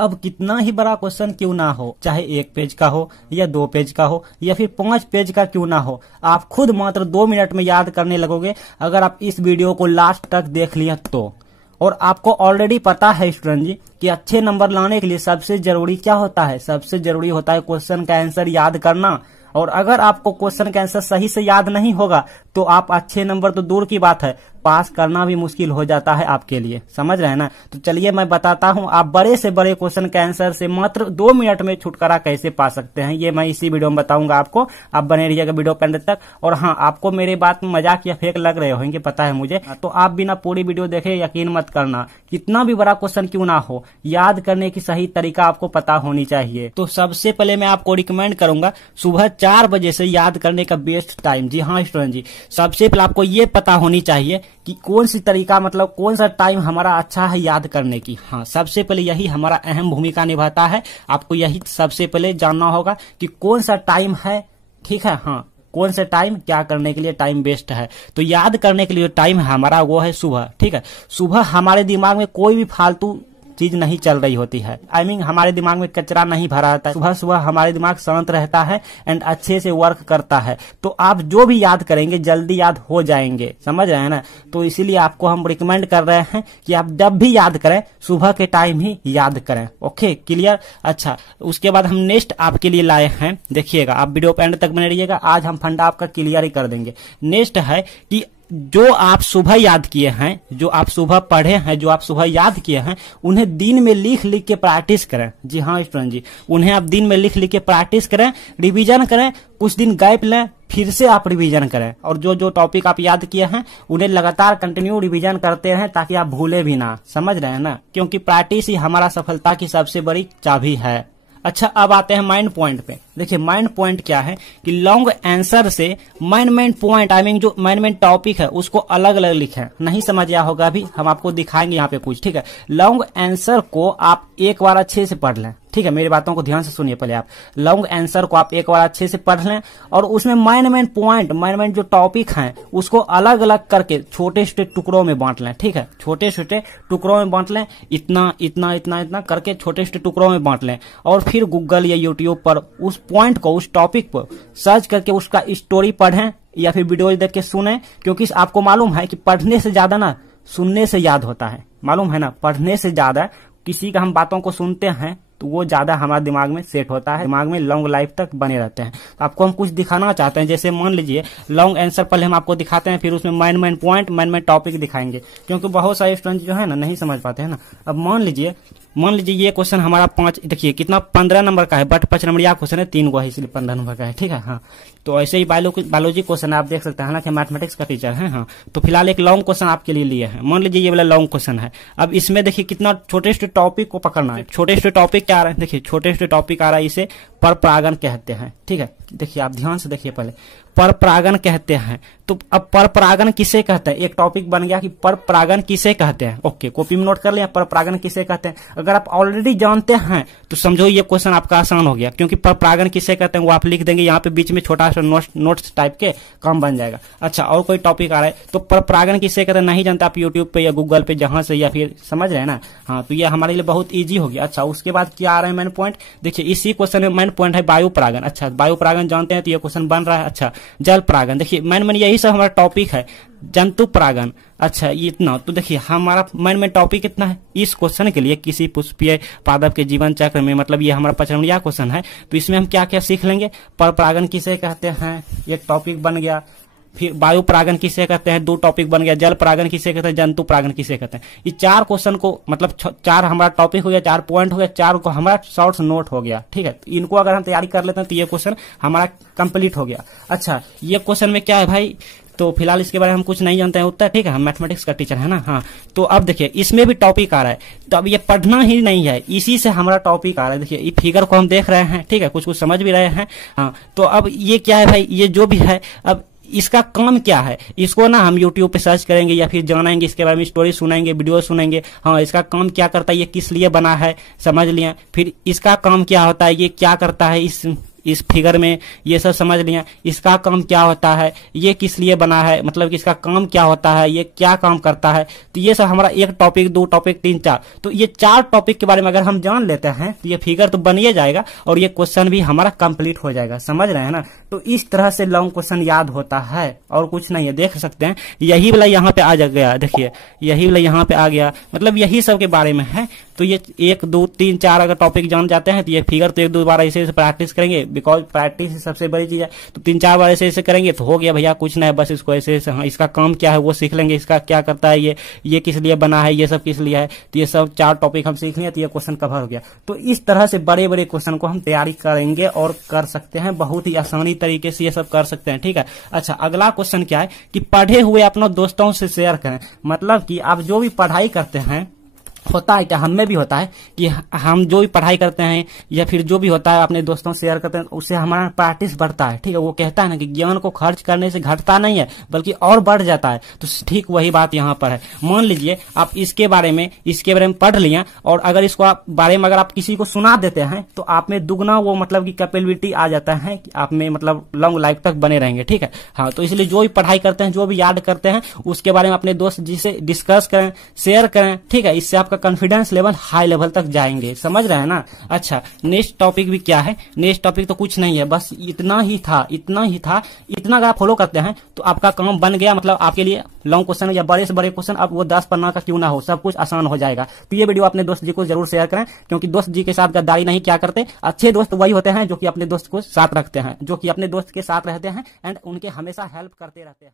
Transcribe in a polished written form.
अब कितना ही बड़ा क्वेश्चन क्यों ना हो, चाहे 1 पेज का हो या 2 पेज का हो या फिर 5 पेज का क्यों ना हो, आप खुद मात्र 2 मिनट में याद करने लगोगे अगर आप इस वीडियो को लास्ट तक देख लिया तो। और आपको ऑलरेडी पता है स्टूडेंट जी कि अच्छे नंबर लाने के लिए सबसे जरूरी क्या होता है, सबसे जरूरी होता है क्वेश्चन का आंसर याद करना। और अगर आपको क्वेश्चन का आंसर सही से याद नहीं होगा तो आप अच्छे नंबर तो दूर की बात है, पास करना भी मुश्किल हो जाता है आपके लिए, समझ रहे हैं ना। तो चलिए मैं बताता हूं आप बड़े से बड़े क्वेश्चन के आंसर से मात्र 2 मिनट में छुटकारा कैसे पा सकते हैं, ये मैं इसी वीडियो में बताऊंगा आपको। आप बने रहिएगा वीडियो के अंत तक। और हाँ, आपको मेरे बात में मजाक या फेक लग रहे होंगे, पता है मुझे, तो आप बिना पूरी वीडियो देखे यकीन मत करना। कितना भी बड़ा क्वेश्चन क्यों ना हो, याद करने की सही तरीका आपको पता होनी चाहिए। तो सबसे पहले मैं आपको रिकमेंड करूंगा सुबह 4 बजे से याद करने का बेस्ट टाइम। जी हाँ स्टूडेंट जी, सबसे पहले आपको ये पता होनी चाहिए कि कौन सी तरीका, मतलब कौन सा टाइम हमारा अच्छा है याद करने की। हाँ, सबसे पहले यही हमारा अहम भूमिका निभाता है। आपको यही सबसे पहले जानना होगा कि कौन सा टाइम है, ठीक है। हाँ, कौन सा टाइम क्या करने के लिए टाइम बेस्ट है। तो याद करने के लिए टाइम हमारा वो है सुबह, ठीक है। सुबह हमारे दिमाग में कोई भी फालतू चीज नहीं चल रही होती है, आई मीन हमारे दिमाग में कचरा नहीं भरा रहता है। सुबह सुबह हमारे दिमाग शांत रहता है एंड अच्छे से वर्क करता है, तो आप जो भी याद करेंगे जल्दी याद हो जाएंगे, समझ रहे हैं ना। तो इसीलिए आपको हम रिकमेंड कर रहे हैं कि आप जब भी याद करें सुबह के टाइम ही याद करें। Okay, clear. अच्छा, उसके बाद हम नेक्स्ट आपके लिए लाए हैं, देखिएगा आप वीडियो पे एंड तक बने रहिएगा। आज हम फंडा आपका क्लियर ही कर देंगे। नेक्स्ट है कि जो आप सुबह याद किए हैं, जो आप सुबह पढ़े हैं, जो आप सुबह याद किए हैं, उन्हें दिन में लिख लिख के प्रैक्टिस करें। जी हाँ स्टूडेंट जी, उन्हें आप दिन में लिख लिख के प्रैक्टिस करें, रिवीजन करें, कुछ दिन गैप लें, फिर से आप रिवीजन करें। और जो जो टॉपिक आप याद किए हैं उन्हें लगातार कंटिन्यू रिवीजन करते रहें ताकि आप भूले भी ना, समझ रहे हैं ना, क्योंकि प्रैक्टिस ही हमारा सफलता की सबसे बड़ी चाबी है। अच्छा, अब आते हैं माइंड पॉइंट पे। देखिए माइंड पॉइंट क्या है कि लॉन्ग आंसर से माइंड पॉइंट, आई मीन जो माइंड टॉपिक है उसको अलग अलग लिखें। नहीं समझ आया होगा अभी, हम आपको दिखाएंगे यहाँ पे कुछ, ठीक है। लॉन्ग आंसर को आप एक बार अच्छे से पढ़ लें, ठीक है। मेरी बातों को ध्यान से सुनिए पहले आप। लॉन्ग आंसर को आप एक बार अच्छे से पढ़ लें और उसमें माइंड पॉइंट, माइंड जो टॉपिक हैं उसको अलग अलग करके छोटे छोटे टुकड़ों में बांट लें, ठीक है। छोटे छोटे टुकड़ों में बांट लें, इतना इतना इतना इतना करके छोटे छोटे टुकड़ों में बांट लें। और फिर गूगल या यूट्यूब पर उस पॉइंट को, उस टॉपिक पर सर्च करके उसका स्टोरी पढ़ें या फिर वीडियो देख के सुने, क्योंकि आपको मालूम है कि पढ़ने से ज्यादा ना सुनने से याद होता है, मालूम है ना। पढ़ने से ज्यादा किसी का हम बातों को सुनते हैं तो वो ज्यादा हमारे दिमाग में सेट होता है, दिमाग में लॉन्ग लाइफ तक बने रहते हैं। तो आपको हम कुछ दिखाना चाहते हैं, जैसे मान लीजिए लॉन्ग आंसर पहले हम आपको दिखाते हैं, फिर उसमें माइंड पॉइंट, माइंड टॉपिक दिखाएंगे, क्योंकि बहुत सारे स्टूडेंट जो है ना नहीं समझ पाते हैं ना। अब मान लीजिए ये क्वेश्चन हमारा 5, देखिए कितना 15 नंबर का है, बट 5 नंबर क्वेश्चन है, 3 है इसलिए 15 नंबर का है, ठीक है। हाँ, तो ऐसे ही बायोलॉजी क्वेश्चन आप देख सकते हैं, हालांकि मैथमेटिक्स का टीचर है। हाँ, तो फिलहाल एक लॉन्ग क्वेश्चन आपके लिए लिए हैं। मान लीजिए ये वाला लॉन्ग क्वेश्चन है। अब इसमें देखिए कितना छोटे छोटे टॉपिक को पकड़ना है। छोटे छोटे टॉपिक क्या आ रहा है, देखिए छोटे छोटे टॉपिक आ रहा है, इसे पर परागण कहते हैं, ठीक है। देखिए आप ध्यान से देखिए पहले, पर परागण कहते हैं। तो अब पर परागण किसे कहते हैं, एक टॉपिक बन गया कि पर परागण किसे कहते हैं। ओके, कॉपी में नोट कर लिया, पर परागण किसे कहते हैं। अगर आप ऑलरेडी जानते हैं तो समझो ये क्वेश्चन आपका आसान हो गया, क्योंकि पर परागण किसे कहते हैं वो आप लिख देंगे, यहाँ पे बीच में छोटा सा नोट्स टाइप के काम बन जाएगा। अच्छा, और कोई टॉपिक आ रहा है तो पर परागण किसे कहते हैं नहीं जानते आप, यूट्यूब पे या गूगल पे जहां से, या फिर समझ रहे हैं ना। हाँ, तो ये हमारे लिए बहुत ईजी हो गया। अच्छा, उसके बाद क्या आ रहा है माइंड पॉइंट, देखिए इसी क्वेश्चन में माइंड पॉइंट है वायु परागण। अच्छा, वायु परागण जानते हैं तो ये क्वेश्चन बन रहा है। अच्छा, जल परागण, देखिए माइंड यही सब हमारा टॉपिक है। जंतु परागण, अच्छा ये इतना, तो देखिए हमारा माइंड टॉपिक कितना है इस क्वेश्चन के लिए, किसी पुष्पीय पादप के जीवन चक्र में, मतलब ये हमारा 5 नंबर क्वेश्चन है। तो इसमें हम क्या क्या सीख लेंगे, पर परागण किसे कहते हैं, एक टॉपिक बन गया। फिर वायु परागण किसे कहते हैं, 2 टॉपिक बन गया। जल परागण किसे कहते हैं, जंतु परागण किसे कहते हैं। ये 4 क्वेश्चन को, मतलब 4 हमारा टॉपिक हो गया, 4 पॉइंट हो गया, 4 को हमारा शॉर्ट्स नोट हो गया, ठीक है। तो इनको अगर हम तैयारी कर लेते हैं तो ये क्वेश्चन हमारा कंप्लीट हो गया। अच्छा, ये क्वेश्चन में क्या है भाई, तो फिलहाल इसके बारे में हम कुछ नहीं जानते हैं उतना, ठीक है। हम मैथमेटिक्स का टीचर है ना। हाँ, तो अब देखिए इसमें भी टॉपिक आ रहा है, तो अब ये पढ़ना ही नहीं है, इसी से हमारा टॉपिक आ रहा है। देखिए ये फिगर को हम देख रहे हैं, ठीक है, कुछ कुछ समझ भी रहे हैं। हाँ, तो अब ये क्या है भाई, ये जो भी है, अब इसका काम क्या है, इसको ना हम YouTube पे सर्च करेंगे या फिर जानेंगे, इसके बारे में स्टोरी सुनेंगे, वीडियो सुनेंगे। हाँ, इसका काम क्या करता है, ये किस लिए बना है, समझ लिया। फिर इसका काम क्या होता है, ये क्या करता है, इस फिगर में ये सब समझ लिया, इसका काम क्या होता है, ये किस लिए बना है, मतलब कि इसका काम क्या होता है, ये क्या काम करता है। तो ये सब हमारा एक टॉपिक, दो टॉपिक, तीन, चार, तो ये 4 टॉपिक के बारे में अगर हम जान लेते हैं तो ये फिगर तो बन ही जाएगा और ये क्वेश्चन भी हमारा कंप्लीट हो जाएगा। समझ रहे हैं ना। तो इस तरह से लॉन्ग क्वेश्चन याद होता है और कुछ नहीं है। देख सकते हैं यही वाला यहाँ पे आ गया, देखिए यही वाला यहाँ पे आ गया, मतलब यही सब के बारे में है। तो ये 1, 2, 3, 4 अगर टॉपिक जान जाते हैं तो ये फिगर तो 1-2 बार ऐसे प्रैक्टिस करेंगे, बिकॉज प्रैक्टिस सबसे बड़ी चीज है। तो 3-4 बार ऐसे करेंगे तो हो गया भैया, कुछ नहीं, बस इसको ऐसे हाँ, इसका काम क्या है वो सीख लेंगे, इसका क्या करता है, ये किस लिए बना है, ये सब किस लिए है। तो ये सब 4 टॉपिक हम सीख लिए तो ये क्वेश्चन कवर हो गया। तो इस तरह से बड़े बड़े क्वेश्चन को हम तैयारी करेंगे और कर सकते हैं, बहुत ही आसानी तरीके से ये सब कर सकते हैं। ठीक है। अच्छा, अगला क्वेश्चन क्या है कि पढ़े हुए अपने दोस्तों से शेयर करें। मतलब कि आप जो भी पढ़ाई करते हैं, होता है क्या, हम में भी होता है कि हम जो भी पढ़ाई करते हैं या फिर जो भी होता है अपने दोस्तों से शेयर करते हैं, उससे हमारा प्रैक्टिस बढ़ता है। ठीक है। वो कहता है ना कि ज्ञान को खर्च करने से घटता नहीं है बल्कि और बढ़ जाता है। तो ठीक वही बात यहाँ पर है। मान लीजिए आप इसके बारे में पढ़ लिया और अगर इसको आप बारे में अगर आप किसी को सुना देते हैं तो आप में दुगना वो मतलब की कैपेबिलिटी आ जाता है कि आप में मतलब लॉन्ग लाइफ तक बने रहेंगे। ठीक है। हाँ, तो इसलिए जो भी पढ़ाई करते हैं, जो भी याद करते हैं, उसके बारे में अपने दोस्त जी से डिस्कस करें, शेयर करें। ठीक है। इससे आपका कॉन्फिडेंस लेवल हाई लेवल तक जाएंगे। समझ रहे हैं ना। अच्छा, नेक्स्ट टॉपिक भी क्या है, नेक्स्ट टॉपिक तो कुछ नहीं है, बस इतना ही था। इतना अगर आप फॉलो करते हैं तो आपका काम बन गया। मतलब आपके लिए लॉन्ग क्वेश्चन या बड़े से बड़े क्वेश्चन, अब वो 10 पन्ना का क्यों ना हो, सब कुछ आसान हो जाएगा। तो ये वीडियो अपने दोस्त जी को जरूर शेयर करें, क्योंकि दोस्त जी के साथ गद्दारी नहीं क्या करते। अच्छे दोस्त वही होते हैं जो कि अपने दोस्त को साथ रखते हैं, जो कि अपने दोस्त के साथ रहते हैं एंड उनके हमेशा हेल्प करते रहते हैं।